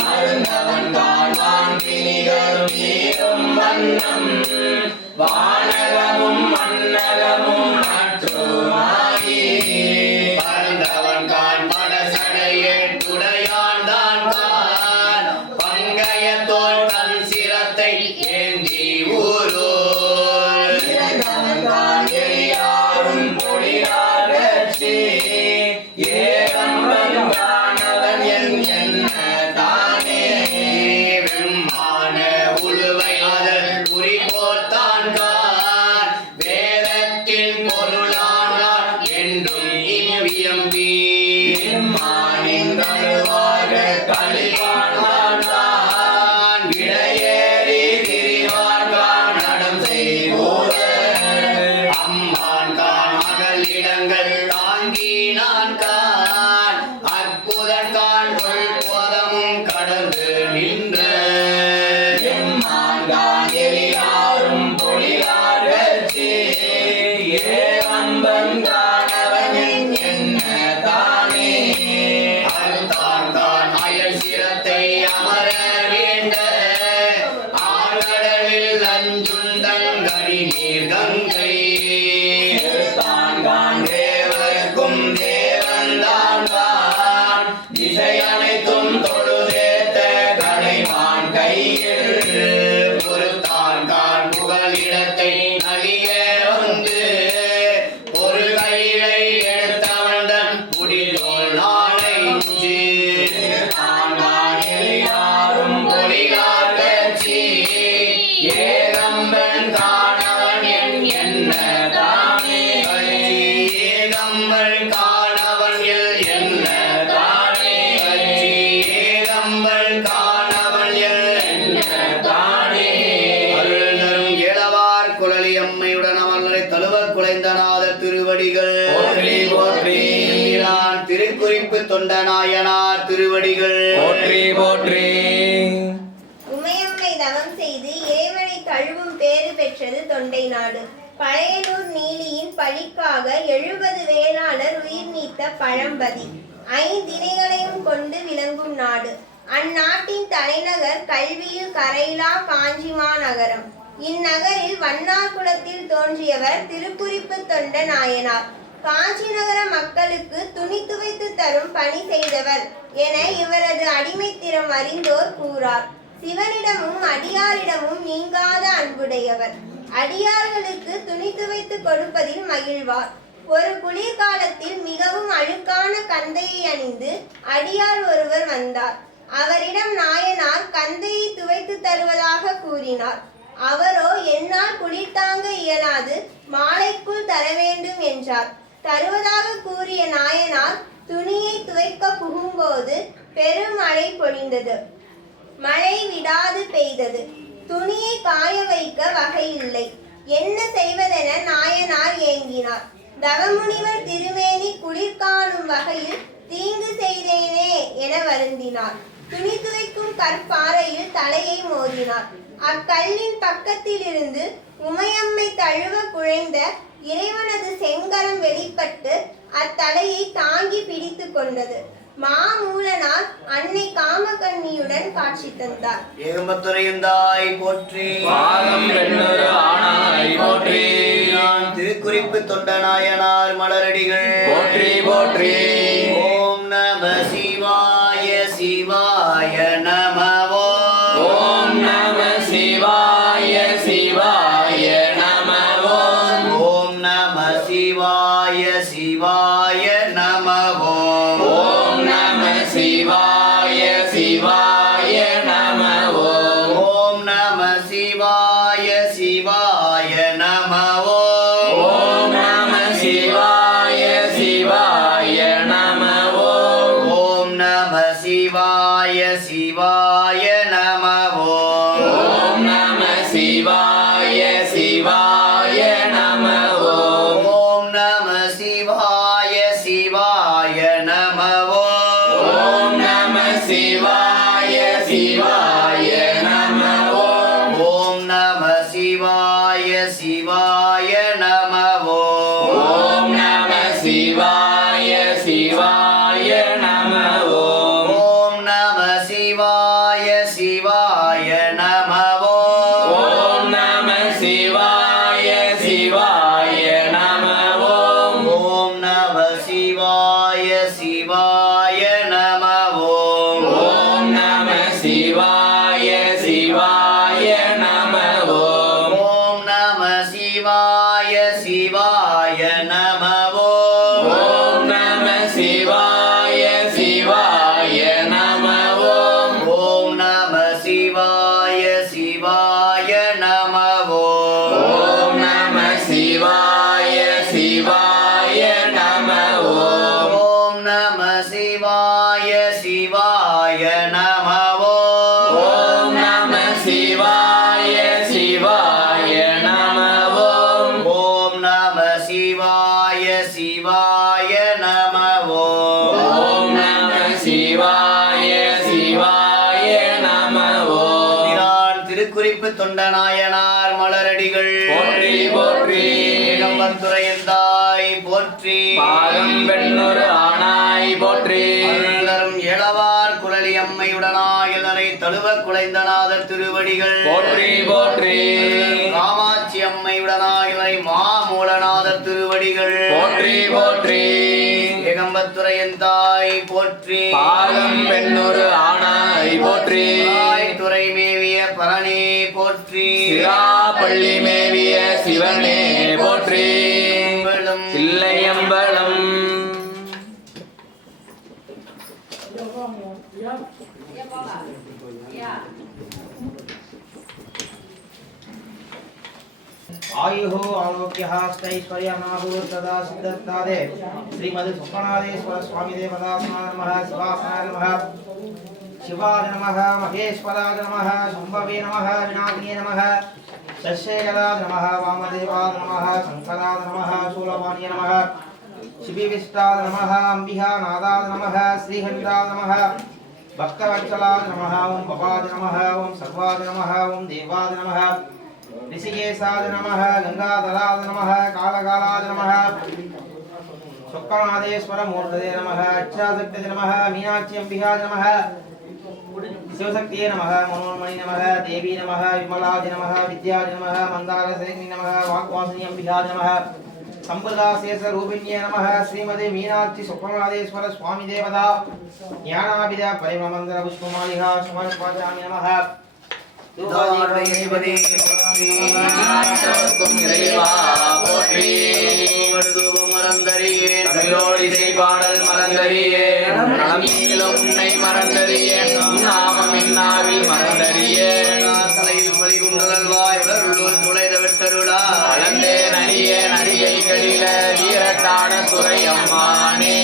மருந்தவன் காண்பான் பிணிகளும் ஈரும் வண்ணம் வானகமும் மன்னகமும் மற்றுமாகி பரந்தவன் கான் படசடையே துடையான் தான் கான் பங்கைய தோல் தன் சிரத்தை ஏந்தி ஊரோர் இறந்தவன் கான் எளியாரும் பொழிலாகச்சி ஏகம்பன் காணவன் என் என்ன தானே வெம்மான உழுவை அதல் குறிபோர்த்தான் கான் வேதத்தின் பொருளானார் என்றும் இவ்வியம்பி மானின் கழுவாக கழிவான் விடையேறி திரிவான் நடம் செய்வோர் அம்மான் கான் அகலிடங்கள் தாங்கினான் கான் அற்புதன் கான் உள் போதமும் கடந்து நின்ற எம்மான்கான் எளியாரும் பொழிலாகச்சி ஏகம்பன் காணவன் என் என்ன தானே அறுத்தான் கான் அயல் சிரத்தை அமர வேண்ட ஆழ்கடலில் அஞ்சுண்டங்கடி நீர் கங்கை தான்கான் தேவர்க்கும் தேவன் தான்கான் திசை அனைத்தும் தொழுதேத்த கடைவான் கையில் பொறுத்தான் கான் புகலிடத்தை நலிய வந்து ஒரு கையிலை எடுத்தவன் தன் முடிதோல் நாளை தான்கான் எளியாரும் பொழிலாகச்சி ஏகம்பன் காணவன் என் என்ன தானே ஏகம்பல் காணவன் எல் என்ன தானே ஏகம்பல் காணவன் எல் என்ன தானே அருள் தரும் ஏலவார் குழலி அம்மையுடன் அமர்ந்தரை தழுவ குலைந்தநாதர் திருவடிகள் போற்றி போற்றி எம்பிரான் திருக்குறிப்பு தொண்டநாயனார் திருவடிகள் போற்றி போற்றி உமையம்மை தவம் செய்து இறைவனை தழுவும் பேறு பெற்றது தொண்டை நாடு. பழையனூர் நீலியின் பழிக்காக 70 வேளாளர் உயிர் நீத்த பழம்பதி 5 திணைகளையும் கொண்டு விளங்கும் நாடு. அந்நாட்டின் தலைநகர் கல்வியில் கரையிலா காஞ்சிமா நகரம். இந்நகரில் வண்ணார் குலத்தில் தோன்றியவர் திருக்குறிப்பு தொண்ட நாயனார். காஞ்சி நகர மக்களுக்கு துணி துவைத்து தரும் பணி செய்தவர் என இவரது அடிமைத்திறம் அறிந்தோர் கூறார். சிவனிடமும் அடியாரிடமும் நீங்காத அன்புடையவர். அடியார்களுக்கு துணி துவைத்து கொடுப்பதில் மகிழ்வார். ஒரு குளிர்காலத்தில் மிகவும் அழுக்கான கந்தையை அணிந்து அடியார் ஒருவர் வந்தார். அவரிடம் நாயனார் கந்தையை துவைத்து தருவதாக கூறினார். அவரோ என்னால் குளிர் தாங்க இயலாது, மாலைக்குள் தர வேண்டும் என்றார். தருவதாக கூறிய நாயனார் துணியை துவைக்க புகும்போது பெருமழை பொழிந்தது. மழை விடாது பெய்தது. துணியை காய வைக்க வகையில்லை. என்ன செய்வதென நாயனார் ஏங்கினார். தவமுனிவர் திருமேனி குளிர் காணும் வகையில் தீங்கு செய்தேனே என வருந்தினார். துணி துவைக்கும் கற்பாறையில் தலையை மோதினார். அக்கல்லின் பக்கத்திலிருந்து உமையம்மை தழுவ குழைந்த இறைவனது செங்கரம் வெளிப்பட்டு அத்தலையை தாங்கி பிடித்து கொண்டது. மாமூலனார் அன்னை காமகன்னியுடன் காட்சி தந்தார். ஏகம்பத்துரையந்தாய் போற்றி பாகம் பெண்ணொரு ஆனாய் போற்றி திருக்குறிப்பு தொண்டநாயனார் மலரடிகள் போற்றி போற்றி ஓம் நம சிவாய சிவாய நமவோ ஓம் நம சிவாய சிவாய நமவோ ஓம் நம சிவாய சிவாய நமவோ ஓம் நம சிவாய சிவாய நமவோ ஓம் நம சிவாய சிவாய நமவோ ஓம் நம சிவாய சிவாய நமவோ ஓம் நம சிவாய சிவாய நமவோ ஓம் நம சிவாய சிவாய நமவோ ஓம் நம சிவாய சிவாய நமவோ ஓம் நம சிவாய சிவாய நமவோ ஓம் நம சிவாய சிவாய நமவோ ஓம் நம சிவாய சிவாய நமவோ ஓம் நம நம ஓம் நம சிவாய சிவாய நம ஓம் நம சிவாய சிவாய நம ஓம் நம சிவாய சிவாய நம திருக்குறிப்பு தொண்டநாயனார் மலரடிகள் போற்றி போற்றி ஏகம்பத்துறையந்தாய் போற்றி பாகம் பெண்ணொரு ஆனாய் போற்றி அருளரும் ஏலவார் குழலி அம்மையுடனாய் தழுவ குலைந்தநாதர் திருவடிகள் போற்றி போற்றி காமாட்சி அம்மையுடனாய் மாமூலநாதர் திருவடிகள் போற்றி போற்றி ஏகம்பத்துறையந்தாய் போற்றி பாகம் பெண்ணொரு ஆனாய் போற்றி துறை மேவிய பரணி போற்றி சிராப்பள்ளி மேவிய சிவனே போற்றி தில்லையம்பலம் आयुः आरोग्यः अष्टैश्वर्यमाभूर्तदा सिद्धत्तादे श्रीमद् सुखनादेश्वर स्वामी देवदासनाय नमः शिवासनाय नमः शिवाय नमः महेश्वराय नमः शम्भवे नमः विनायकाय नमः शशेखराय नमः वामदेवाय नमः शंकराय नमः शूलपाणिये नमः शिविविष्टाय नमः अम्बिकानाथाय नमः श्रीहरिराय नमः भक्तवत्सलाय नमः ओं भवाय नमः ओं सर्वाय नमः ओं देवाय नमः ऋषिकेशाय नमः गंगाधराय नमः कालकालाय नमः शुक्लनादेश्वर मूर्तये नमः इच्छाशक्तये नमः मीनाक्षी अंबिकाय नमः शिवशक्तिये नमः मनोन्मणि नमः देवी नमः विमलाय नमः विद्याय नमः मंदारसेनि नमः वाक्वासिनी अंबिकाय नमः संप्रदाशेष रूपिण्ये नमः श्रीमती मीनाक्षी शुक्लनादेश्वर स्वामी देवता ज्ञानाभिदा परिममंगल पुष्पमालिका समर्पयामि नमः இறைவா போற்றி பாடல் மறந்தறியே நலமீளும் உன்னை மறந்தறியே நாமம் இன்னாவில் மறந்தறியே தலையில் பலிகுண்டல்வாய் உலருள்ளூர் துளைதவிட்டருளா கலந்தே நடிகே நடிகை கடில வீரட்டான துறை அம்மானே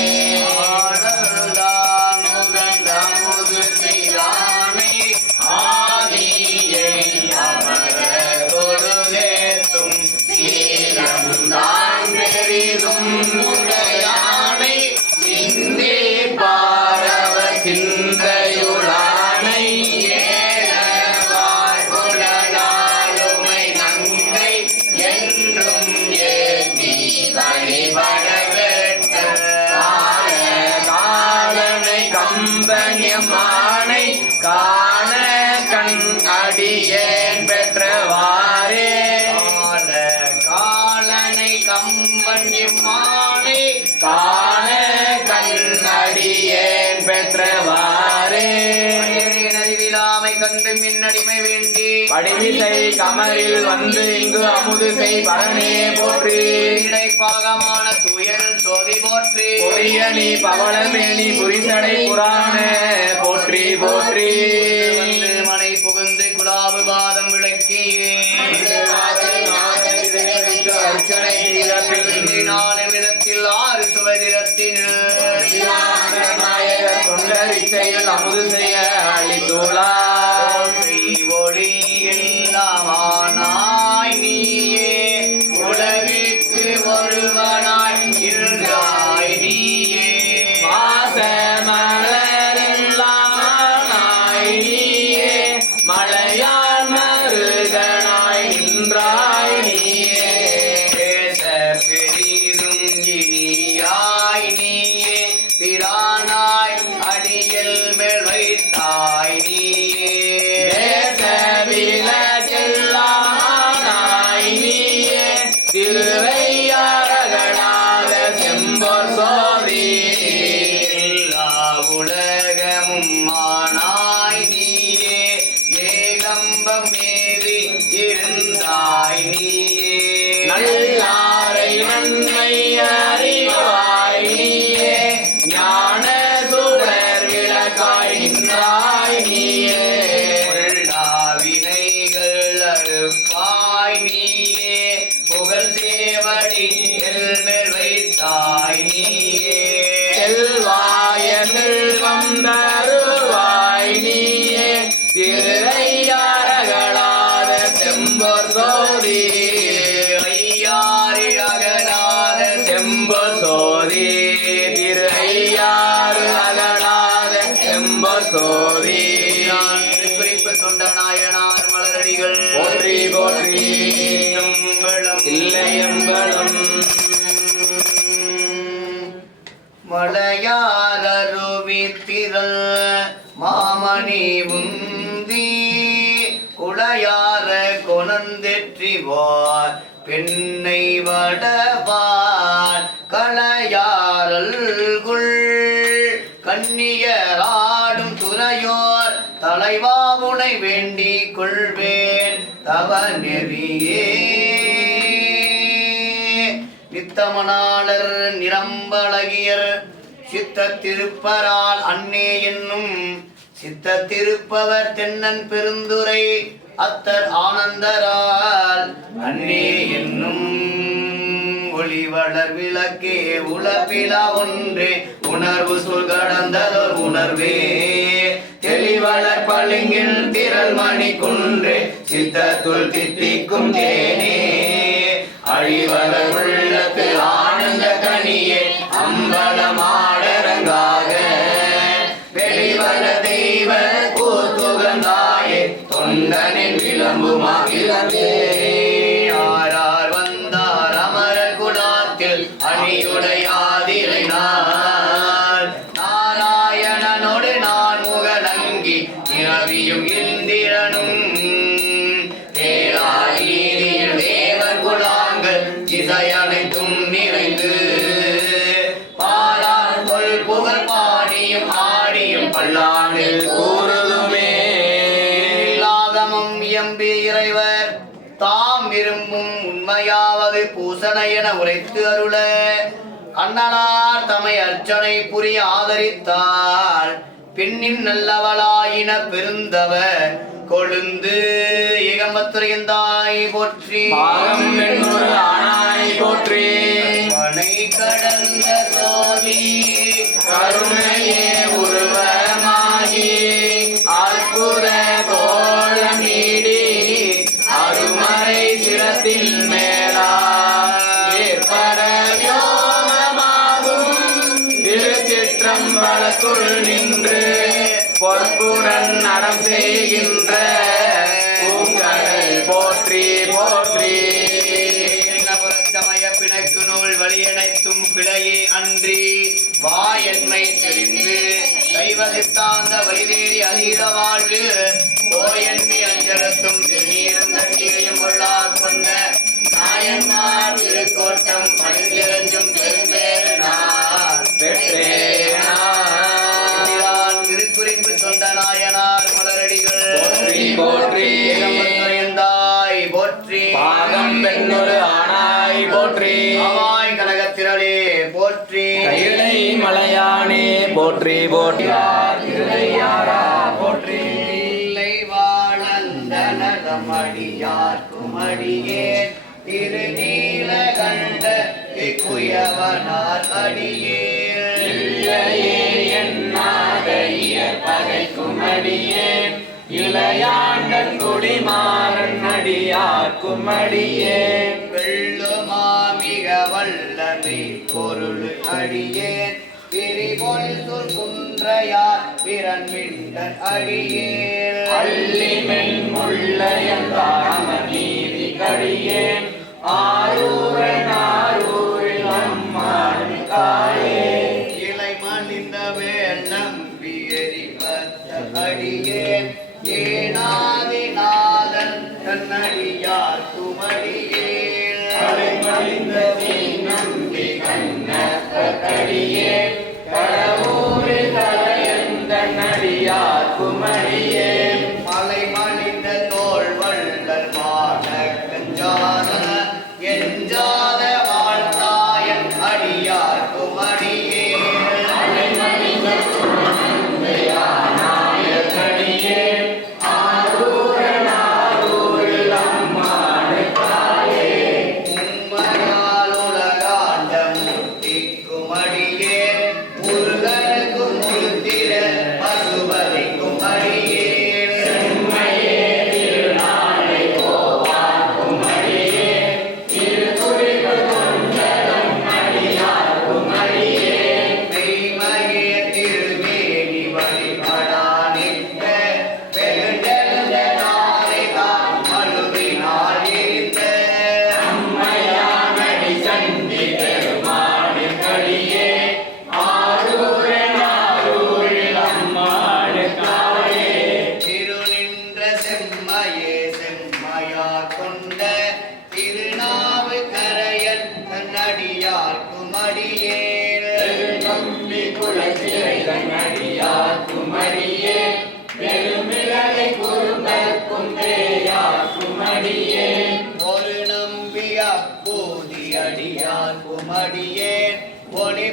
மானை காண கண் அடியேன் பெற்றவாரே காலனை கம்பன் மானை காண கண் அடியேன் பெற்றவாரே அறிவிலாமை கண்டு மின்னடிமை வேண்டி படிமிசை கமரில் வந்து இங்கு அமுது செய் பரணே போற்றி இடைப்பாகமான துயர் சோதி போற்றி பொரியணி பவளமேனி புரிசடை புராண போற்றி போற்றி வந்து மனை புகுந்து குலாவு பாதம் விளக்கியே அர்ச்சனை செய்த பின் நாலு விதத்தில் 6 சுவதிரத்தின் நாயகர் தொண்டர் இச்சையில் அமுது செய்ய அளித்துள்ளா ஒளி எல்லாமானாய் நீயே உலகிற்கு ஒருவனாய் இருந்தாய் நீயே மாசமலரெல்லாமாய் நீயே மலையான் மருகனாய் நின்றாய் நீயே பேச பெரிதும் இனியாய் நீயே பிரானாய் அடியில் மேல் வைத்தாய் நீயே தேசவிலக்கெல்லாமாய் நீயே திருவையாரகனாக செம்பொற் சோதி எல்லா உலகமும் மானாய் நீயே ஏகம்பம் மேவி இருந்தாய் நீயே நல்லாரை நன்மை அறிவாய் நீயே ஞான சுடர் விளக்காய் நின்றாய் நீயே வினைகள் அறுப்பாய் நீயே புகழ் சேவடி மேல் வைத்தாய் நீயே செல்வாய செல்வம் தருவாய் போற்றி குறிப்பு தொண்ட நாயனார் மலரடிகள் போற்றி போற்றி இல்லையம்பலம் மலையாரருவித்திரல் மாமணி உந்தி குளையார கொணந்தெற்றிவார் பெண்ணை வடவார் களையாரல்குள் கண்ணியராடும் துறையோர் தலைவாவுனை வேண்டிக் கொள்வேன் தவ நெறியே நித்தமனாளர் நிரம்பழகியர் சித்த திருப்பரால் அன்னே என்னும் சித்த திருப்பவர் தென்னன் பெருந்துரை அத்தர் ஆனந்தரால் அன்னே என்னும் ஒளிவளர் விளக்கே உலப்பிலா ஒன்றே உணர்வு சொல் கடந்ததோர் உணர்வே தெளிவளர் பளிங்கில் திரள் மணி குன்றே சித்தத்துள் தித்திக்கும் தேனே அழிவளர் உள்ளத்து ஆனந்த கனியே அம்பலமாடரங்காக வெளிவள தெய்வ கூத்துகந்தாயே தொண்டனின் விளம்புமாகிறதே யாரார் வந்தார் அமரர் குடாத்தில் அணியுடையாதிரை நாள் நாராயணனோடு நான் முகநங்கி இரவியும் இந்திரனும் தேராயிரியில் தேவர் குலாங்கள் இசையனைத்தும் நிறைந்து பாரார் கொள் புகழ் பாடியும் ஆடியும் பல்லாண்டில் கூறுதுமே ஆகமம் எம்பி இறைவர் தாம் விரும்பும் உண்மையாவது பூசனை என உரைத்து அருள அண்ணனார் தமை அர்ச்சனை புரிய ஆதரித்தார் பெண்ணின் நல்லவளாயின பெருந்தவ கொழுந்து ஏகம்பத்துரையந்தாய் போற்றி பாகம் பெண்ணொரு ஆனாய் போற்றி மனை கடந்த சோதி கருணையே உருவமாகி அற்புத கோலம் நீடி அருமறை சிரத்தில் மேலா ஏற்பரவியோகமாகும் திருச்சிற்றம்பலத்துள் நின்று பொற்புடன் நடம் செய்கின்ற பூங்கடல் போற்றி போற்றி சமய பிணக்கு நூல் வழியனைத்தும் பிழையே அன்றி வாயன்மை தெரிந்து தெய்வ சித்தாந்த வழிதேறி அதீத வாழ்வு கோயன்மி அஞ்சலத்தும் திருநீரும் கட்டியையும் கொள்ளா கொண்ட நாயன்மார் திருக்கோட்டம் பணிந்திரஞ்சும் பெரும்பேரனார் திருக்குறிப்பு தொண்ட நாயனார் மலரடிகள் போற்றி போற்றி ஏகம்பத்துரையந்தாய் போற்றி பாகம் பெண்ணொரு ஆனாய் போற்றி ஆவாய் கனகத்திரளே போற்றி கைலை மலையானே போற்றி போற்றி போற்றி இல்லை வாழந்த நலமடியார்க்கும் அடியேன் திருநீலகண்ட குயவனார் அடியேன் இல்லையே எண்ணாத பகைக்கும் அடியேன் இளையாண்டன் குடிமாறன் அடியார்க்கும் அடியேன் வெள்ளுமாமிக வல்லமை பொருள் அடியேன் திரிபொல் சொல் குன்றையார் பிறன் மிண்டர் அடியேன் அள்ளி மென்முள்ளையந்தாம நீதி கடியேன் ஆரூரன் ஆரூரில் அம்மான் காயே இலை மணிந்த வேள் நம்பி எரிபத்த அடியேன் ஏனாதிநாதன் தன்னடியார் துமடியேன் அலைமலிந்த நம்பி கண்ணடியேன் கடவுரில் தலையந்த நடியார் குமடியேன் மலை மணிந்த தோல் வள்ளல் மான கஞ்சாத எஞ்சாத வாழ்த்தாயன் அடியார் துமடியேன் அலைமலிந்த நாயகடியேன் ஆரூரன் ஆரூரில் அம்மான் காயே உம்மரால் உலகாண்ட மூர்த்திக்கும் அடியேன் முருகனுக்கும் முழுத்திர பசுபதிக்கும் அடியேன்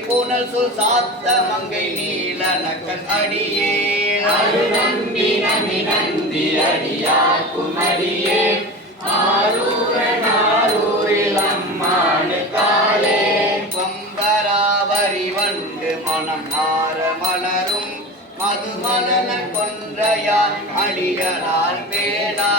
பூனல் சொல் சாத்த மங்கை நீலனக்கன் அடியே நம்பி நம்பி நந்தி அடியார்க்கும் அடியே ஆரூரில் அம்மானு காலே வம்பராவரி வண்டு மனம் மாற மலரும் மதுமலன கொன்றையான் அடிகளால் பேணா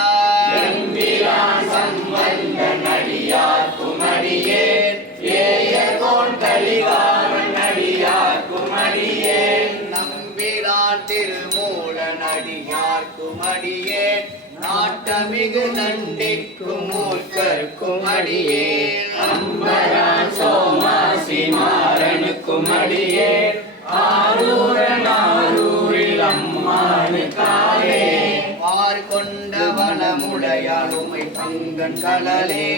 எம்பிரான் சம்பந்தன் அடியார்க்கும் அடியேன் ஏயர்கோன் கலிகாமன் அடியார்க்கும் அடியேன் நம்பிரான் திருமூலன் அடியார்க்கும் அடியேன் நாட்டமிகு நண்டிக்கும் மூர்க்கர்க்கும் அடியேன் அம்பரான் சோமாசி மாறனுக்கும் அடியேன் ஆரூரில் அம்மானு காலே பார் கொண்ட வனமுடையாளுமை பங்கன் கடலே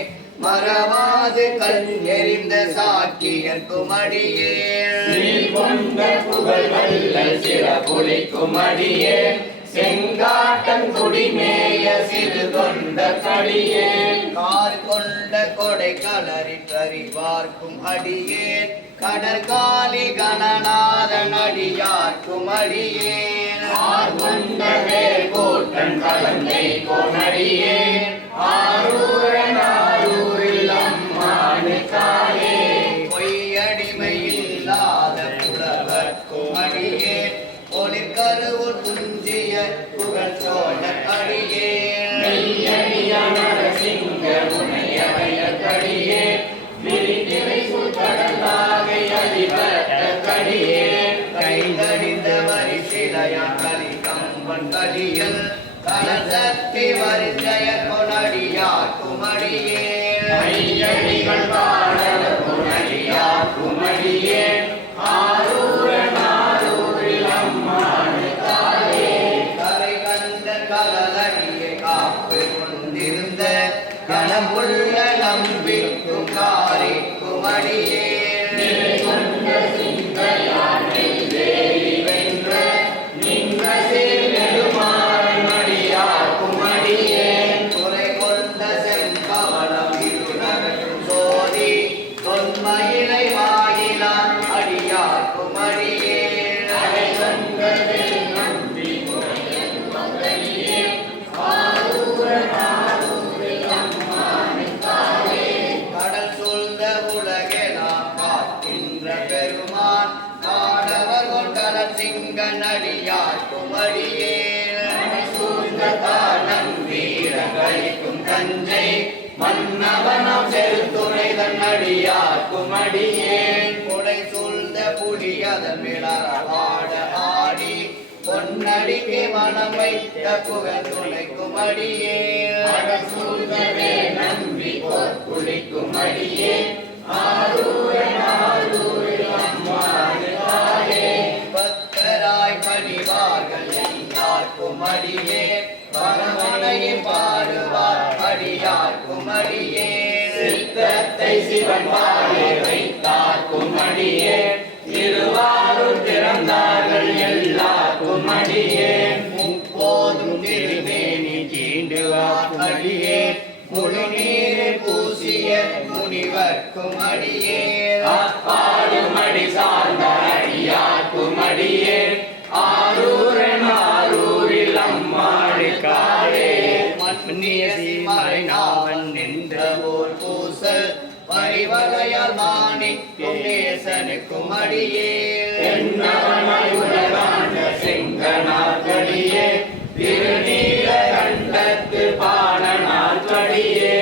மறவாது கண் எறிந்த சாக்கியர்க்கும் அடியேன் நீர் கொண்ட புகழ் வல்லல் சிறப்புலிக்கும் அடியேன் செங்காட்டன் குடிமேய சிறு கொண்ட கடியேன் கார் கொண்ட கொடை கலரிற்றறிவார்க்கும் அடியேன் கடற்காலி கணநாதன் அடியார்க்கும் அடியேன் ஆர் கொண்ட வேல் கோட்டன் கலந்தை கோனடியேன் ஆரூரில் அம்மானு காலே பொய்யடிமை இல்லாத புலவர்க்கும் அடியேன் ஒளிக்கருவுள் துஞ்சிய புகழ் சோழ அடியேன் மெய்யடிய நரசிங்க முனையவைய கடியேன் விரிநிலை சுழ்கடலாகை அடிபட்ட கடியேன் கைதடிந்த வரிசிலையான் கலி கம்பன் கலியல் கலசக்தி வரிஞ்சய கொனடியார்க்கும் அடியேன் மையடிகள் பாடல புனடியார்க்கும் அடியேன் ஆரூரில் அம்மானு காலே கரை கண்ட கலலடியை காப்பு கொண்டிருந்த கணமுள்ள நம்பிக்கும் காரிக்கும் அடியேன் நிலை கொண்ட சிந்தையானை தேவி வென்ற நின்ற நெடுமாறன் அடியார்க்கும் அடியேன் துறை கொண்ட செம்பவளம் இருநகரும் சோதி தொன்மயிலை வாயிலான் அடியார்க்கும் அடியேன் அலை கொண்டதே நம்பி முறையன் மகனியேன் ஆரூரில் அம்மானு காலே கடல் சூழ்ந்த உலகெல்லாம் காக்கின்ற பெருமான் காடவர் கொண்டலன் சிங்கன் அடியார்க்கும் அடியேன் சூழ்ந்த தானம் வீரங்களிக்கும் தஞ்சை மன்னவனம் செலுத்துணை தன்னடியார்க்கும் அடியேன் கொடை சூழ்ந்த புலி அதன் மிளறவாட ஆடி பொன்னடிக்கு மனம் வைத்த புகழ் துணைக்கும் அடியேன் அடல் சூழ்ந்தவே நம்பி பொற்குளிக்கும் அடியேன் ஆரூரில் அம்மானு காலே பக்தராய் பணிவார்கள் எல்லார்க்கும் அடியேன் பரமனையில் பாடுவார் அடியார்க்கும் அடியேன் சித்தத்தை சிவன் வாழை வைத்தார்க்கும் அடியேன் திருவாரூர் திறந்தார்கள் எல்லாருக்கும் அடியேன் முப்போதும் திருமேனி தீண்டுவார் அடியேன் முழு நீரில் பூசிய முனிவர்க்கும் அடியேன் அப்பாடும் அடி சார்ந்த அடியார்க்கும் அடியேன் ஆரூரில் அம்மாடு காலே மன்னிய சீமறைநாவன் நின்ற ஓர் பூசல் பரிவகையால் மாணிக்கும் நேசனுக்கும் அடியேன் என்னவனாய் உலகாண்ட செங்கனார்கடியே திருநீல கண்டத்து பாடனார்கடியே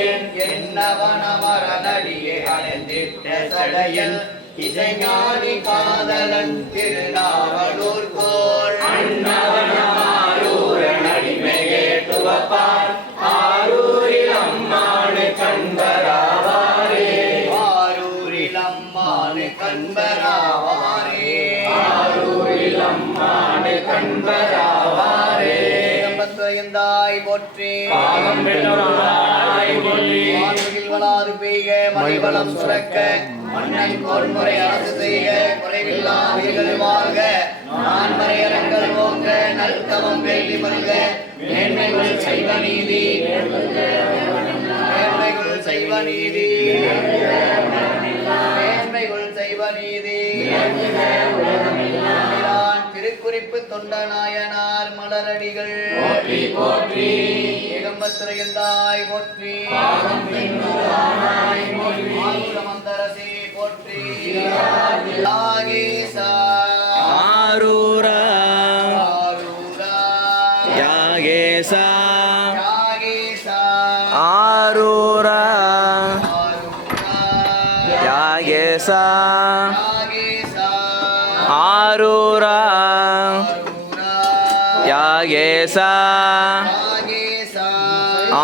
என்னவனமரனடியே அடைந்திட்ட சடையல் இசைஞானி காதலன் திருநாவலூர் கோள் அண்ணவனாரூரன் அடிமை கேட்டுவப்பார் ஆரூரில் அம்மானு கண்பராவாரே ஆரூரில் அம்மானு கண்பராவாரே ஆரூரில் அம்மானு கண்பராவாரே தாய் போற்றி பாகம் பெற்றோராய் போற்றி வான்முகில் வளாது பெய்க மலைவளம் சுரக்க மன்னன் கோன்முறை அரசு செய்க குறைவில்லா உயிர்கள் வாழ்க நான்மறையரங்கள் ஓங்க நல்தவம் வெள்ளி மல்க மேன்மைகள் செய்வ நீதி மேன்மைகள் செய்வ நீதி மேன்மைகள் செய்வ நீதி திருக்குறிப்பு தொண்டநாயனார் மலரடிகள் ஏகம்பத்துறையந்தாய் போற்றி மந்தரசி போற்றி யாகேசா ஆரூரா ஆரூரா யாகேசா யாகேசா ஆரூரா ஆரூரா யாகேசா யாகேசா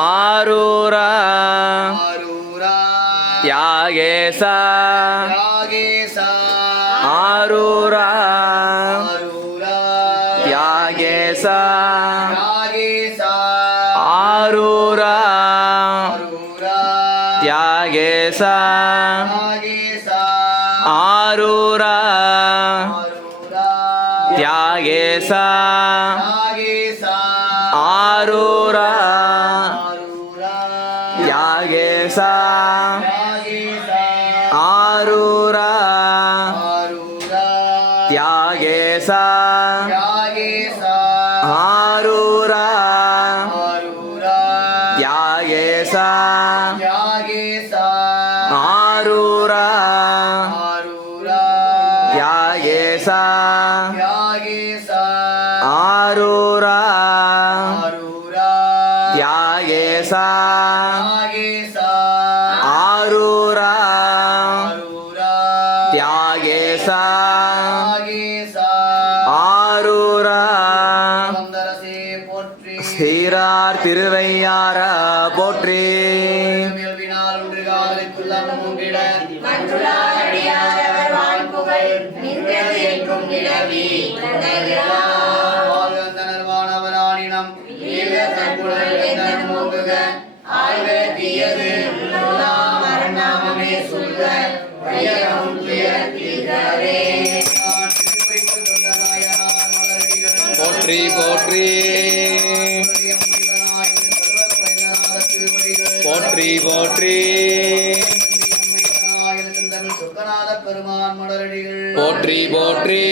ஆரூரா ஆரூரா யாகேசா யாகேசா ஆரூரா ஆரூரா யாகேசா யாகேசா ஆரூரா ஆரூரா யாகேசா யாகேசா ஆரூரா ஆரூரா யாகேசா யாகேசா ஆரூரா ஆரூரா யாகேசா யாகேசா ஆரூரா ஆரூரா யாகேசா யாகேசா ஆரூரா ஆரூரா யாகேசா யாகேசா ஆரூரா ஆரூரா யாகேசா யாகேசா ஆரூரா ஆரூரா யாகேசா யாகேசா ஆரூரா ஆரூரா யாகேசா யாகேசா ஆரூரா ஆரூரா யாகேசா யாகேசா ஆரூரா மந்தரசி போற்றி சீரார் திருவையாரா போற்றி மேல்வினால் ஒன்று காதலித்துள்ள மூங்கிட மற்றுளார் அடியாரவர் வாழ்புகழ் நின்றது என்றும் நிலவி வாழ்வந்தனர் வானவரானினம் ஈக தன்புடல் வேந்தன் மூங்குக ஆழ்க தீயது உள்ளலாம் மரணாமமே சொல்க வையகம் துயர் தீர்கவே திருக்குறிப்பு தொண்டநாயனார் மலரடிகள் போற்றி போற்றி போற்றி போற்றி சொக்கநாத பெருமான் மலரடிகள் போற்றி போற்றி